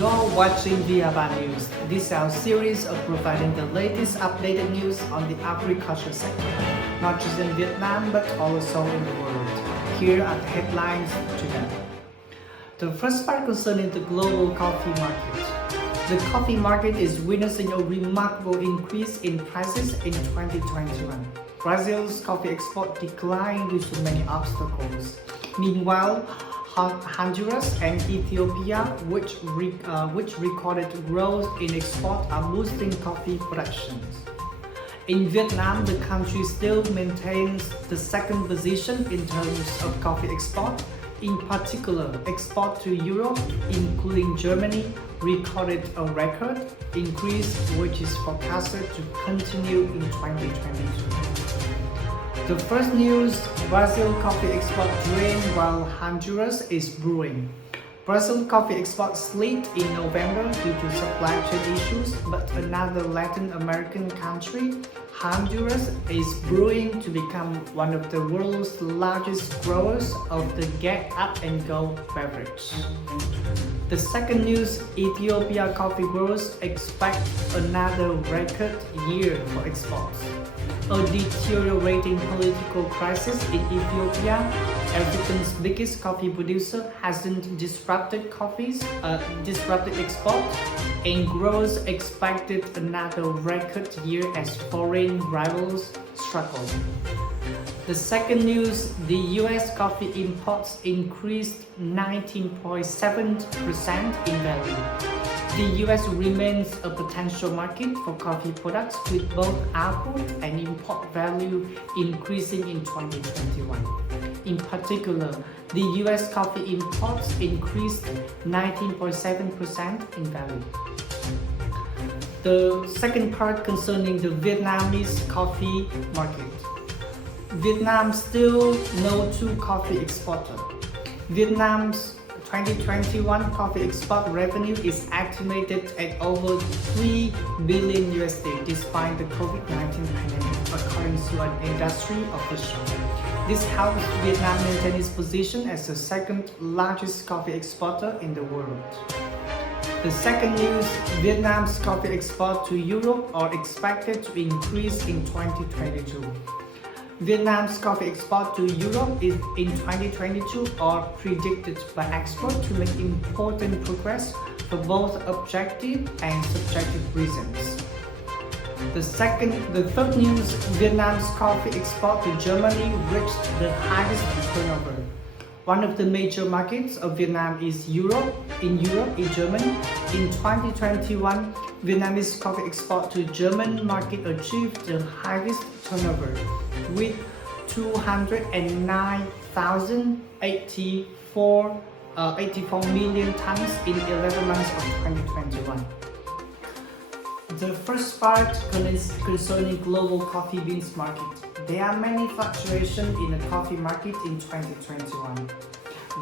You're watching Vihaba News. This is our series of providing the latest updated news on the agriculture sector, not just in Vietnam but also in the world. Here are the headlines today. The first part concerning the global coffee market. The coffee market is witnessing a remarkable increase in prices in 2021. Brazil's coffee export declined due to many obstacles. Meanwhile, Honduras and Ethiopia, which recorded growth in export, are boosting coffee productions. In Vietnam, the country still maintains the second position in terms of coffee export. In particular, export to Europe, including Germany, recorded a record increase which is forecasted to continue in 2022. The first news, Brazil coffee export drained while Honduras is brewing. Brazil coffee export slid in November due to supply chain issues, but another Latin American country, Honduras, is brewing to become one of the world's largest growers of the get-up-and-go beverage. The second news, Ethiopia coffee growers expect another record year for exports. A deteriorating political crisis in Ethiopia, Africa's biggest coffee producer, hasn't disrupted export, and growers expected another record year as foreign rivals struggle. The second news, the US coffee imports increased 19.7% in value. The US remains a potential market for coffee products, with both output and import value increasing in 2021. In particular, the US coffee imports increased 19.7% in value. The second part concerning the Vietnamese coffee market. Vietnam still no true coffee exporter. Vietnam's 2021 coffee export revenue is estimated at over 3 billion USD despite the COVID-19 pandemic, according to an industry official. This helps Vietnam maintain its position as the second largest coffee exporter in the world. The second news, Vietnam's coffee export to Europe are expected to increase in 2022. Vietnam's coffee export to Europe in 2022 are predicted by experts to make important progress for both objective and subjective reasons. The third news, Vietnam's coffee export to Germany reached the highest turnover. One of the major markets of Vietnam is Europe. In Germany. In 2021, Vietnamese coffee export to German market achieved the highest turnover, with 209,084 million tons in 11 months of 2021. The first part concerning global coffee beans market. There are many fluctuations in the coffee market in 2021.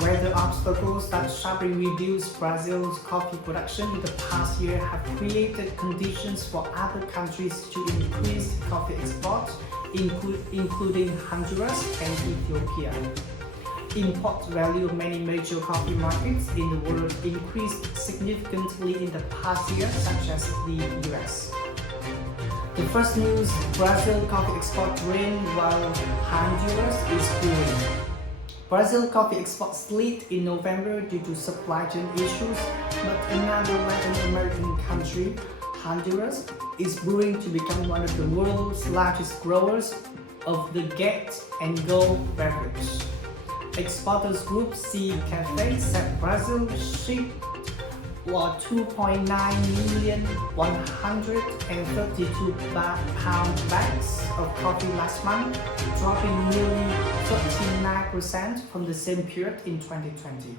Weather obstacles that sharply reduced Brazil's coffee production in the past year have created conditions for other countries to increase coffee exports, including Honduras and Ethiopia. Import value of many major coffee markets in the world increased significantly in the past year, such as the US. The first news, Brazil coffee export drained while Honduras is brewing. Brazil coffee export slid in November due to supply chain issues, but another Latin American country, Honduras, is brewing to become one of the world's largest growers of the get-and-go beverage. Exporters group C Cafe said Brazil shipped 2.9 million 132 pound bags of coffee last month, dropping nearly 39% from the same period in 2020.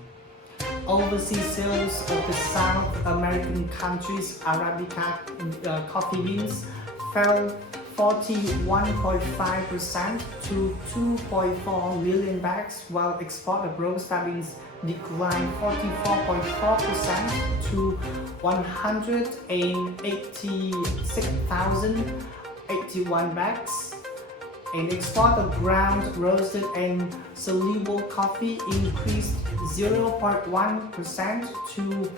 Overseas sales of the South American countries' Arabica coffee beans fell 41.5% to 2.4 million bags, while export of Robusta beans declined 44.4% to 186,081 bags. And export of ground, roasted and soluble coffee increased 0.1% to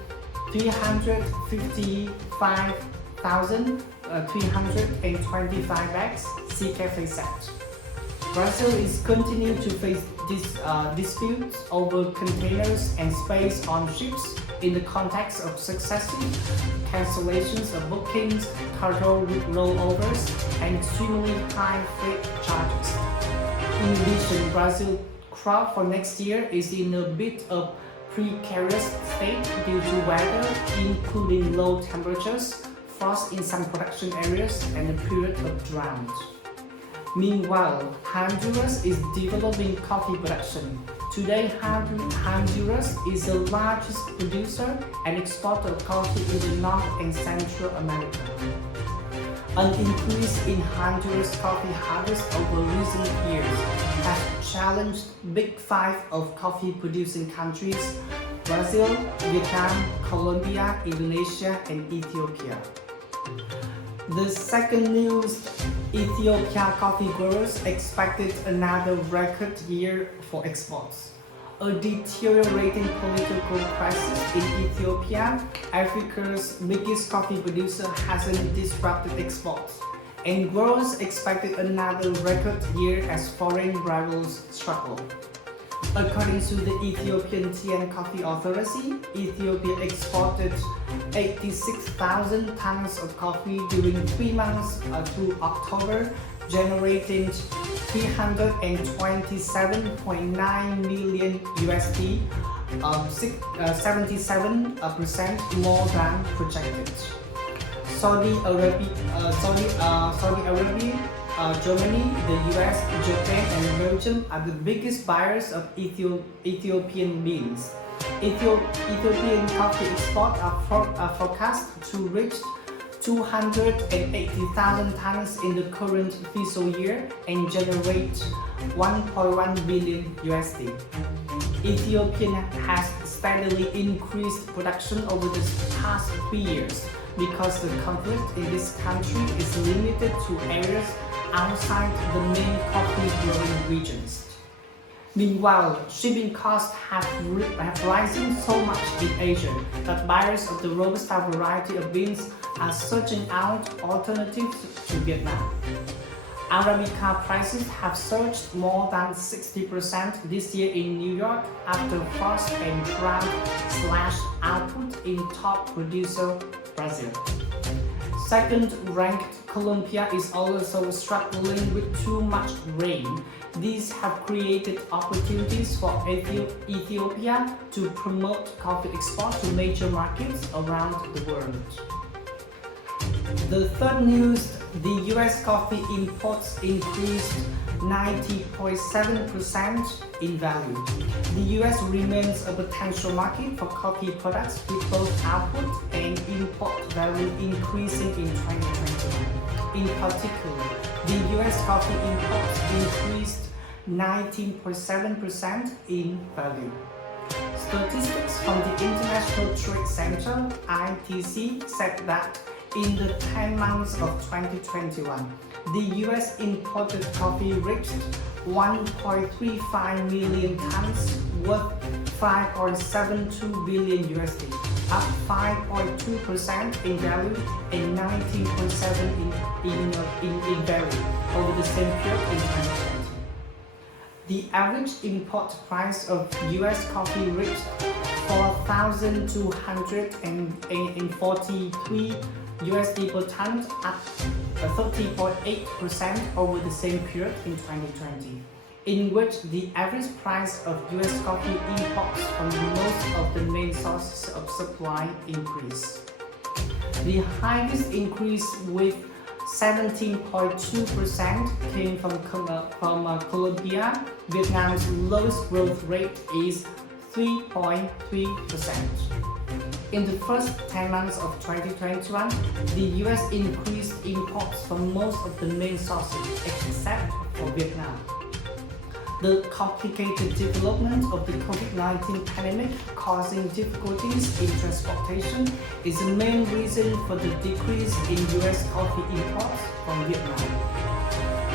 355,325 bags CKF set. Brazil is continuing to face disputes over containers and space on ships in the context of successive cancellations of bookings, cargo rollovers, and extremely high freight charges. In addition, Brazil's crop for next year is in a bit of precarious state due to weather, including low temperatures, frost in some production areas, and a period of drought. Meanwhile, Honduras is developing coffee production. Today, Honduras is the largest producer and exporter of coffee in the North and Central America. An increase in Honduras coffee harvest over recent years has challenged Big Five of coffee-producing countries: Brazil, Vietnam, Colombia, Indonesia, and Ethiopia. The second news, Ethiopia coffee growers expected another record year for exports. A deteriorating political crisis in Ethiopia, Africa's biggest coffee producer, hasn't disrupted exports, and growers expected another record year as foreign rivals struggle. According to the Ethiopian Tea and Coffee Authority, Ethiopia exported 86,000 tons of coffee during 3 months through October, generating 327.9 million USD, 77% more than projected. Saudi Arabia, Germany, the US, Japan, and Belgium are the biggest buyers of Ethiopian beans. Ethiopian coffee exports are forecast to reach 280,000 tons in the current fiscal year and generate 1.1 billion USD. Ethiopia has steadily increased production over the past 3 years because the conflict in this country is limited to areas outside the main coffee-growing regions. Meanwhile, shipping costs have risen so much in Asia that buyers of the Robusta variety of beans are searching out alternatives to Vietnam. Arabica prices have surged more than 60% this year in New York after frost and drought slashed output in top producer Brazil. Second-ranked Colombia is also struggling with too much rain. These have created opportunities for Ethiopia to promote coffee export to major markets around the world. The third news, the US coffee imports increased 90.7% in value. The US remains a potential market for coffee products with both output and import value increasing in 2021. In particular, the US coffee imports increased 19.7% in value. Statistics from the International Trade Center (ITC) said that in the 10 months of 2021, the US imported coffee reached 1.35 million tons worth 5.72 billion USD, up 5.2% in value and 19.7% in value over the same period in 2020. The average import price of US coffee reached $4,243 USD per ton, up 30.8% over the same period in 2020, in which the average price of US coffee imports from most of the main sources of supply increased. The highest increase, with 17.2%, came from Colombia. Vietnam's lowest growth rate is 3.3%. In the first 10 months of 2021, the US increased imports from most of the main sources except for Vietnam. The complicated development of the COVID-19 pandemic causing difficulties in transportation is the main reason for the decrease in US coffee imports from Vietnam.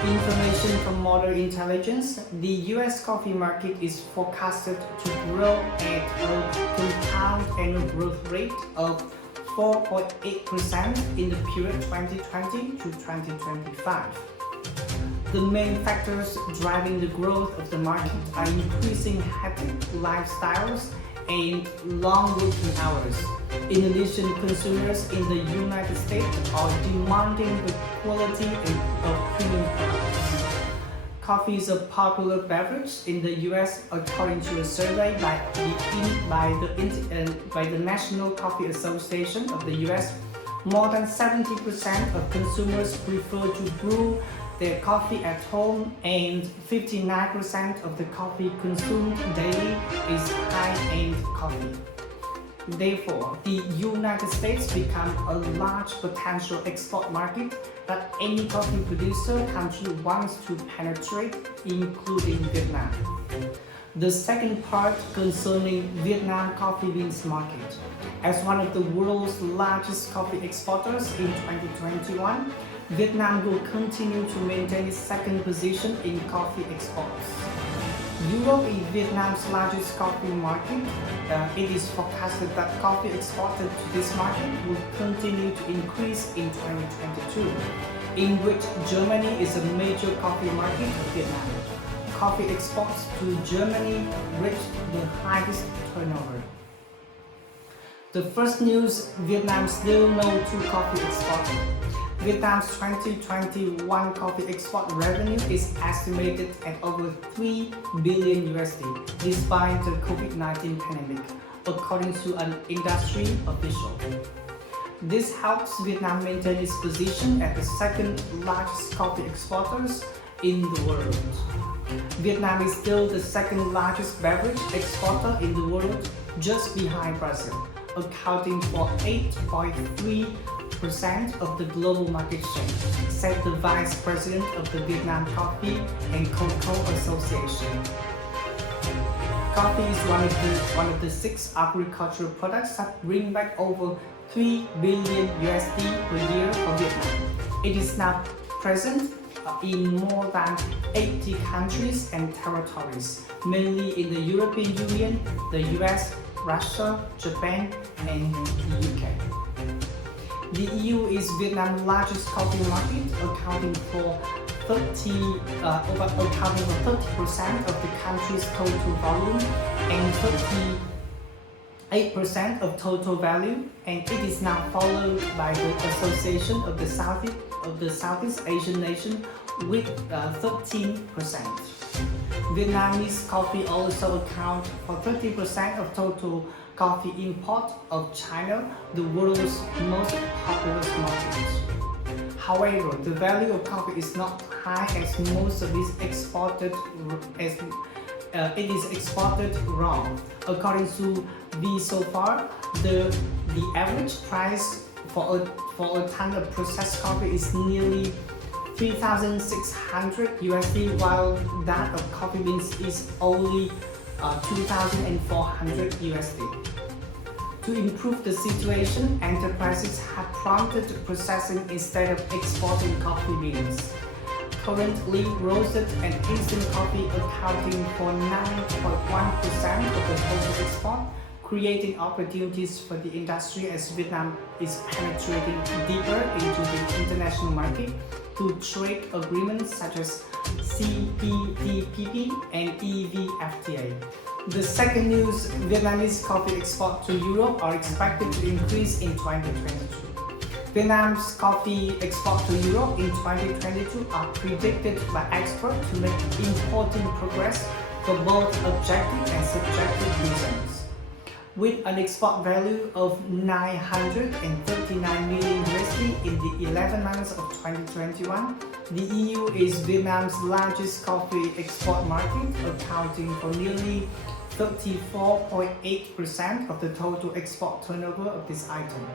Information from Modern Intelligence, the US coffee market is forecasted to grow at a compound annual growth rate of 4.8% in the period 2020 to 2025. The main factors driving the growth of the market are increasing hectic lifestyles and long working hours. In addition, consumers in the United States are demanding the quality of premium products. Coffee is a popular beverage in the US according to a survey by the National Coffee Association of the US. More than 70% of consumers prefer to brew their coffee at home, and 59% of the coffee consumed daily is high-end coffee. Therefore, the United States becomes a large potential export market that any coffee producer country wants to penetrate, including Vietnam. The second part concerning Vietnam coffee beans market. As one of the world's largest coffee exporters in 2021, Vietnam will continue to maintain its second position in coffee exports. Europe is Vietnam's largest coffee market. It is forecasted that coffee exported to this market will continue to increase in 2022, in which Germany is a major coffee market of Vietnam. Coffee exports to Germany reached the highest turnover. The first news, Vietnam still no to coffee exporting. Vietnam's 2021 coffee export revenue is estimated at over 3 billion USD despite the COVID-19 pandemic, according to an industry official. This helps Vietnam maintain its position as the second largest coffee exporters in the world. Vietnam is still the second largest beverage exporter in the world, just behind Brazil, accounting for 8.3% of the global market share, said the Vice President of the Vietnam Coffee and Cocoa Association. Coffee is one of the 6 agricultural products that bring back over 3 billion USD per year for Vietnam. It is now present in more than 80 countries and territories, mainly in the European Union, the US, Russia, Japan, and the UK. The EU is Vietnam's largest coffee market, accounting for 30% of the country's total volume and 38% of total value, and it is now followed by the Association of the Southeast Asian Nation with 13%. Vietnamese coffee also accounts for 30% of total coffee import of China, the world's most populous market. However, the value of coffee is not high as most of it is exported raw. According to Vihaba, the average price for a ton of processed coffee is nearly 3,600 USD, while that of coffee beans is only 2,400 USD. To improve the situation, enterprises have prompted processing instead of exporting coffee beans. Currently, roasted and instant coffee accounting for 9.1% of the total export, creating opportunities for the industry as Vietnam is penetrating deeper into the international market through trade agreements such as CPTPP and EVFTA. The second news, Vietnamese coffee exports to Europe are expected to increase in 2022. Vietnam's coffee exports to Europe in 2022 are predicted by experts to make important progress for both objective and subjective reasons. With an export value of 939 million USD in the 11 months of 2021, the EU is Vietnam's largest coffee export market, accounting for nearly 34.8% of the total export turnover of this item.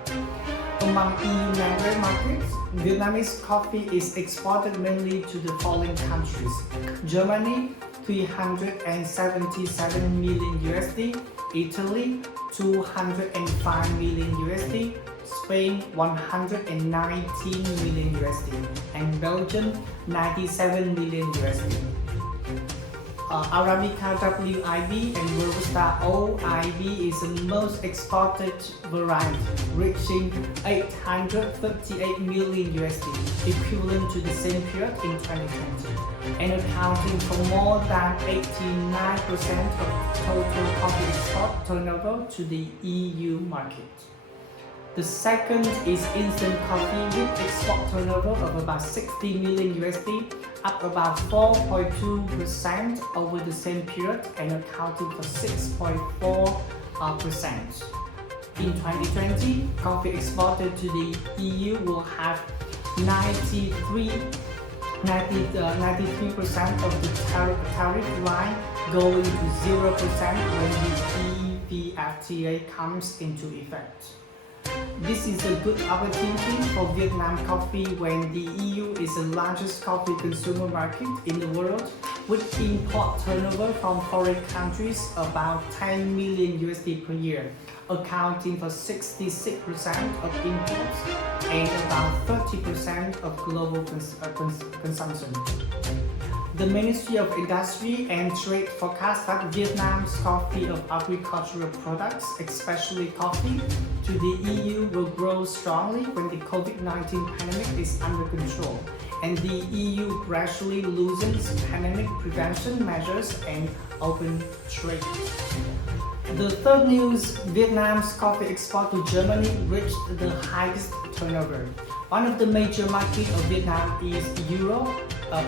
Among EU member markets, Vietnamese coffee is exported mainly to the following countries: Germany, 377 million USD, Italy, 205 million USD, Spain 119 million USD, and Belgium 97 million USD. Arabica WIB and Robusta OIB is the most exported variety, reaching 838 million USD, equivalent to the same period in 2020, and accounting for more than 89% of total coffee export turnover to the EU market. The second is instant coffee with export turnover of about 60 million USD, up about 4.2% over the same period and accounting for 6.4%. In 2020, coffee exported to the EU will have 93% of the tariff line going to 0% when the EVFTA comes into effect. This is a good opportunity for Vietnam coffee when the EU is the largest coffee consumer market in the world, with import turnover from foreign countries about 10 million USD per year, accounting for 66% of imports and about 30% of global consumption. The Ministry of Industry and Trade forecasts that Vietnam's coffee of agricultural products, especially coffee, to the EU will grow strongly when the COVID-19 pandemic is under control and the EU gradually loosens pandemic prevention measures and open trade. The third news, Vietnam's coffee export to Germany reached the highest turnover. One of the major markets of Vietnam is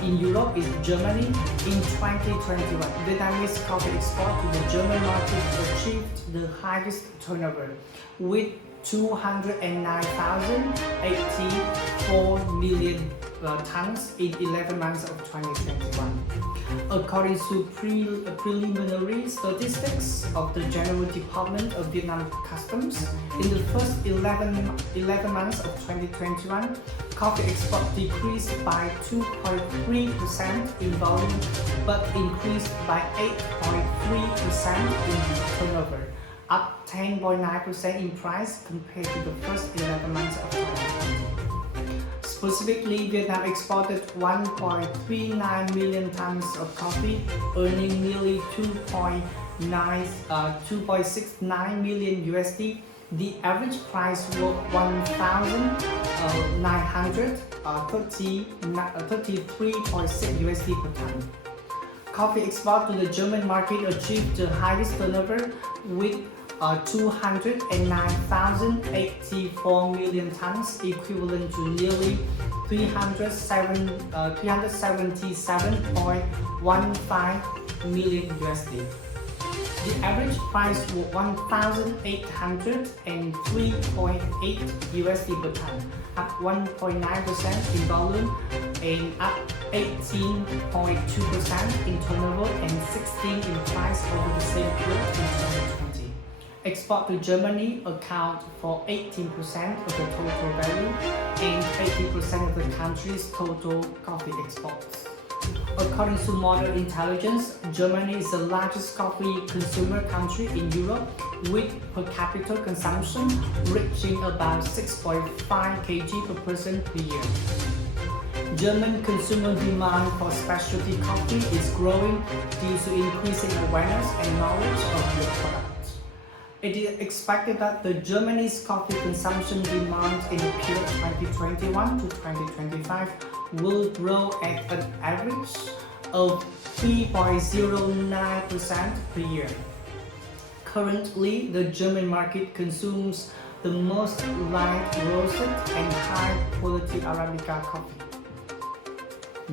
in Europe is Germany. In 2021, Vietnamese coffee export to the German market achieved the highest turnover with 209,084 million tons in 11 months of 2021. According to preliminary statistics of the General Department of Vietnam Customs, in the first 11 months of 2021, coffee export decreased by 2.3% in volume but increased by 8.3% in turnover, up 10.9% in price compared to the first 11 months of 2020. Specifically, Vietnam exported 1.39 million tons of coffee, earning nearly 2.69 million USD. The average price was 1,933.6 USD per ton. Coffee export to the German market achieved the highest turnover with 209,084 million tons, equivalent to nearly 377.15 million USD. The average price was 1,803.8 USD per ton, up 1.9% in volume and up 18.2% in turnover and 16% in price over the same period in 2020. Export to Germany account for 18% of the total value and 80% of the country's total coffee exports. According to Modern Intelligence, Germany is the largest coffee consumer country in Europe, with per capita consumption reaching about 6.5 kg per person per year. German consumer demand for specialty coffee is growing due to increasing awareness and knowledge of the product. It is expected that the Germany's coffee consumption demand in the period 2021 to 2025 will grow at an average of 3.09% per year. Currently, the German market consumes the most light roasted and high quality Arabica coffee.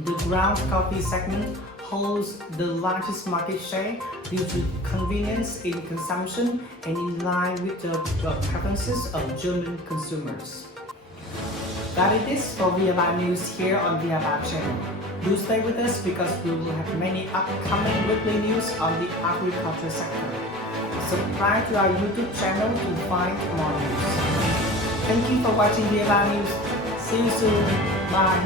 The ground coffee segment holds the largest market share due to convenience in consumption and in line with the preferences of German consumers. That it is for Vihaba News here on Vihaba channel. Do stay with us because we will have many upcoming weekly news on the agriculture sector. Subscribe to our YouTube channel to find more news. Thank you for watching Vihaba News. See you soon. Bye.